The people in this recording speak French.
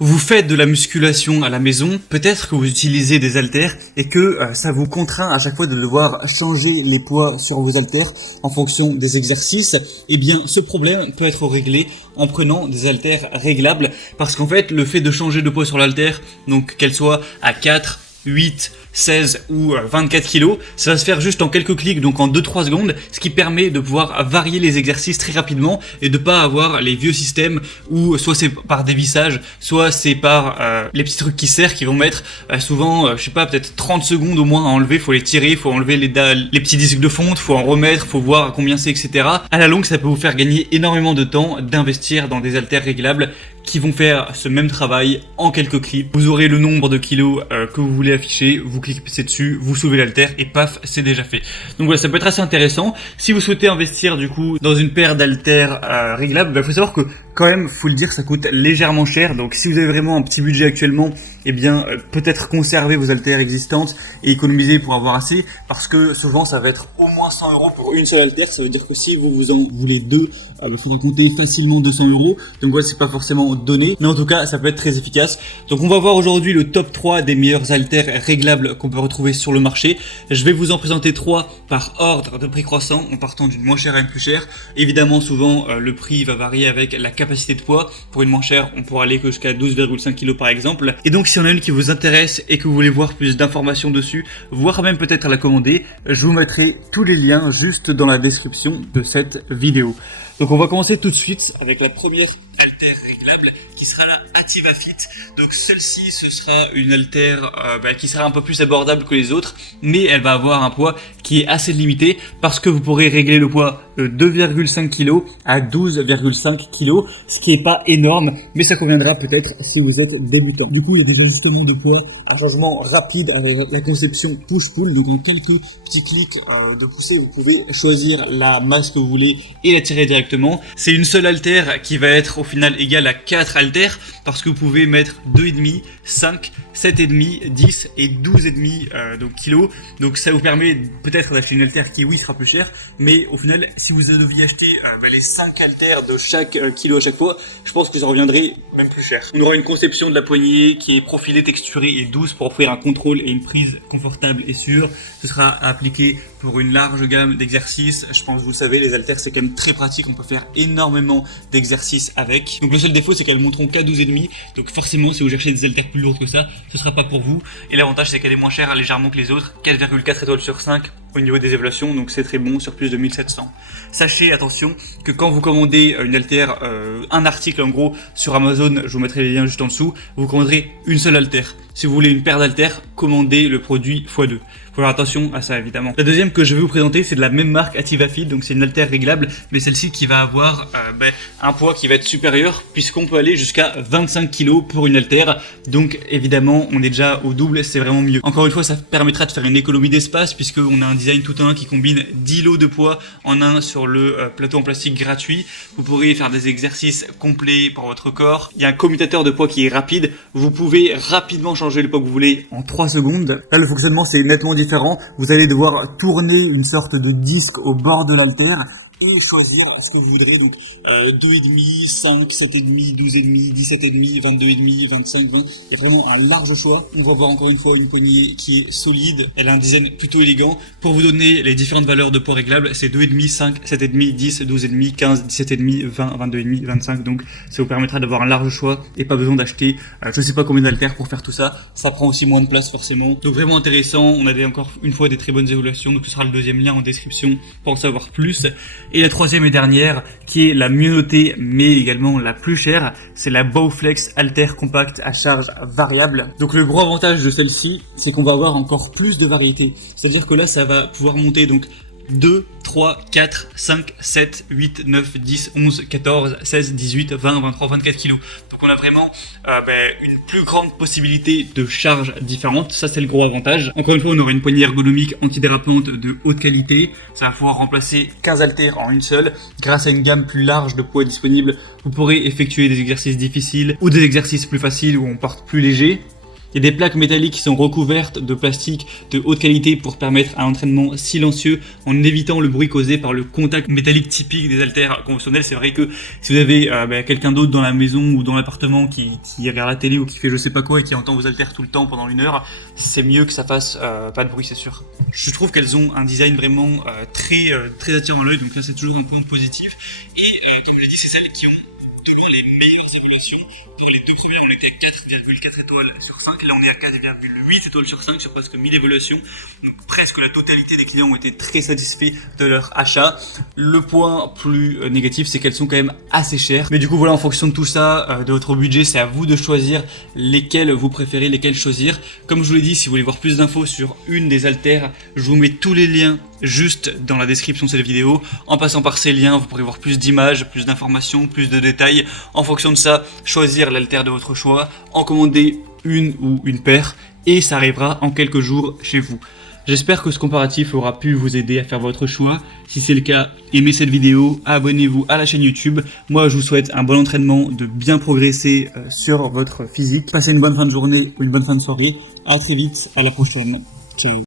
Vous faites de la musculation à la maison, peut-être que vous utilisez des haltères et que ça vous contraint à chaque fois de devoir changer les poids sur vos haltères en fonction des exercices. Eh bien, ce problème peut être réglé en prenant des haltères réglables parce qu'en fait, le fait de changer de poids sur l'haltère, donc qu'elle soit à 4, 8, 16 ou 24 kilos, ça va se faire juste en quelques clics, donc en 2-3 secondes, ce qui permet de pouvoir varier les exercices très rapidement et de pas avoir les vieux systèmes où soit c'est par dévissage, soit c'est par les petits trucs qui serrent, qui vont mettre souvent, je sais pas, peut-être 30 secondes au moins à enlever, faut les tirer, faut enlever les petits disques de fonte, faut en remettre, faut voir combien c'est, etc. À la longue, ça peut vous faire gagner énormément de temps d'investir dans des haltères réglables qui vont faire ce même travail en quelques clics. Vous aurez le nombre de kilos que vous voulez afficher, vous cliquez dessus, vous soulevez l'haltère et paf, c'est déjà fait. Donc voilà, ça peut être assez intéressant. Si vous souhaitez investir du coup dans une paire d'haltères réglables, faut savoir que quand même, faut le dire, ça coûte légèrement cher. Donc si vous avez vraiment un petit budget actuellement, eh bien peut-être conserver vos haltères existantes et économiser pour avoir assez, parce que souvent ça va être au moins 100 € pour une seule haltère. Ça veut dire que si vous en voulez deux, il faudra compter facilement 200 €. Donc ouais, c'est pas forcément donné, mais en tout cas ça peut être très efficace. Donc on va voir aujourd'hui le top 3 des meilleurs haltères réglables qu'on peut retrouver sur le marché. Je vais vous en présenter 3 par ordre de prix croissant, en partant d'une moins chère à une plus chère. Évidemment, souvent le prix va varier avec la capacité de poids. Pour une moins chère, on pourra aller jusqu'à 12,5 kg par exemple. Et donc si on a une qui vous intéresse et que vous voulez voir plus d'informations dessus, voire même peut-être la commander, je vous mettrai tous les liens juste dans la description de cette vidéo. Donc on va commencer tout de suite avec la première haltère réglable qui sera la Activa Fit. Donc celle-ci, ce sera une haltère qui sera un peu plus abordable que les autres, mais elle va avoir un poids qui est assez limité parce que vous pourrez régler le poids de 2,5 kg à 12,5 kg, ce qui est pas énorme, mais ça conviendra peut-être si vous êtes débutant. Du coup, il y a des ajustements de poids, un changement rapide avec la conception push-pull. Donc en quelques petits clics de poussée, vous pouvez choisir la masse que vous voulez et la tirer directement. C'est une seule haltère qui va être au final égale à 4 haltères parce que vous pouvez mettre 2,5, 5, 7,5, 10 et 12,5 donc kilos. Donc ça vous permet peut-être d'acheter une haltère qui oui sera plus chère, mais au final si vous deviez acheter les 5 haltères de chaque kilo à chaque fois, je pense que ça reviendrait même plus cher. On aura une conception de la poignée qui est profilée, texturée et douce pour offrir un contrôle et une prise confortable et sûre. Ce sera appliqué pour une large gamme d'exercices. Je pense, vous le savez, les haltères c'est quand même très pratique, on peut faire énormément d'exercices avec. Donc le seul défaut c'est qu'elles monteront qu'à 12,5, donc forcément si vous cherchez des haltères plus lourdes que ça, ce sera pas pour vous. Et l'avantage c'est qu'elle est moins chère légèrement que les autres, 4,4 étoiles sur 5 au niveau des évaluations, donc c'est très bon sur plus de 1700. Sachez, attention, que quand vous commandez une haltère, un article en gros sur Amazon, je vous mettrai les liens juste en dessous, vous commanderez une seule haltère. Si vous voulez une paire d'haltères, commandez le produit x2. Faut faire attention à ça évidemment. La deuxième que je vais vous présenter, c'est de la même marque, Activa Fit, donc c'est une haltère réglable, mais celle-ci qui va avoir un poids qui va être supérieur puisqu'on peut aller jusqu'à 25 kg pour une haltère. Donc évidemment, on est déjà au double, c'est vraiment mieux. Encore une fois, ça permettra de faire une économie d'espace puisqu'on a un design tout en un qui combine 10 lots de poids en un sur le plateau en plastique gratuit. Vous pourrez faire des exercices complets pour votre corps. Il y a un commutateur de poids qui est rapide. Vous pouvez rapidement changer le poids que vous voulez en 3 secondes. Là, le fonctionnement, c'est nettement différent. Vous allez devoir tourner une sorte de disque au bord de l'haltère et choisir ce que vous voudrez, donc 2,5, 5, 7,5, 12,5, 17,5, 22,5, 25, 20. Il y a vraiment un large choix. On va voir encore une fois une poignée qui est solide. Elle a un design plutôt élégant. Pour vous donner les différentes valeurs de poids réglables, c'est 2,5, 5, 7,5, 10, 12,5, 15, 17,5, 20, 22,5, 25. Donc ça vous permettra d'avoir un large choix et pas besoin d'acheter je sais pas combien d'haltères pour faire tout ça. Ça prend aussi moins de place forcément. Donc vraiment intéressant. On a encore une fois des très bonnes évaluations. Donc ce sera le deuxième lien en description pour en savoir plus. Et la troisième et dernière, qui est la mieux notée, mais également la plus chère, c'est la Bowflex Halter Compact à charge variable. Donc le gros avantage de celle-ci, c'est qu'on va avoir encore plus de variété. C'est-à-dire que là, ça va pouvoir monter donc 2, 3, 4, 5, 7, 8, 9, 10, 11, 14, 16, 18, 20, 23, 24 kg. Donc on a vraiment une plus grande possibilité de charges différentes. Ça c'est le gros avantage. Encore une fois, on aura une poignée ergonomique antidérapante de haute qualité. Ça va pouvoir remplacer 15 haltères en une seule. Grâce à une gamme plus large de poids disponibles, vous pourrez effectuer des exercices difficiles ou des exercices plus faciles où on porte plus léger. Il y a des plaques métalliques qui sont recouvertes de plastique de haute qualité pour permettre un entraînement silencieux en évitant le bruit causé par le contact métallique typique des haltères conventionnels. C'est vrai que si vous avez quelqu'un d'autre dans la maison ou dans l'appartement qui regarde la télé ou qui fait je sais pas quoi et qui entend vos haltères tout le temps pendant 1 heure, c'est mieux que ça fasse pas de bruit, c'est sûr. Je trouve qu'elles ont un design vraiment très attirant l'œil, donc là c'est toujours un point positif. Et comme je l'ai dit, c'est celles qui ont de loin les meilleures évaluations. Pour les 2 premières, on était à 4,4 étoiles sur 5. Là, on est à 4,8 étoiles sur 5 sur presque 1000 évaluations. Donc, presque la totalité des clients ont été très satisfaits de leur achat. Le point plus négatif, c'est qu'elles sont quand même assez chères. Mais du coup, voilà, en fonction de tout ça, de votre budget, c'est à vous de choisir lesquelles vous préférez, lesquelles choisir. Comme je vous l'ai dit, si vous voulez voir plus d'infos sur une des haltères, je vous mets tous les liens juste dans la description de cette vidéo. En passant par ces liens, vous pourrez voir plus d'images, plus d'informations, plus de détails. En fonction de ça, choisir l'haltère de votre choix, en commander une ou une paire et ça arrivera en quelques jours chez vous. J'espère que ce comparatif aura pu vous aider à faire votre choix. Si c'est le cas, aimez cette vidéo, abonnez-vous à la chaîne YouTube. Moi, je vous souhaite un bon entraînement, de bien progresser sur votre physique. Passez une bonne fin de journée ou une bonne fin de soirée. À très vite, à la prochaine. Ciao.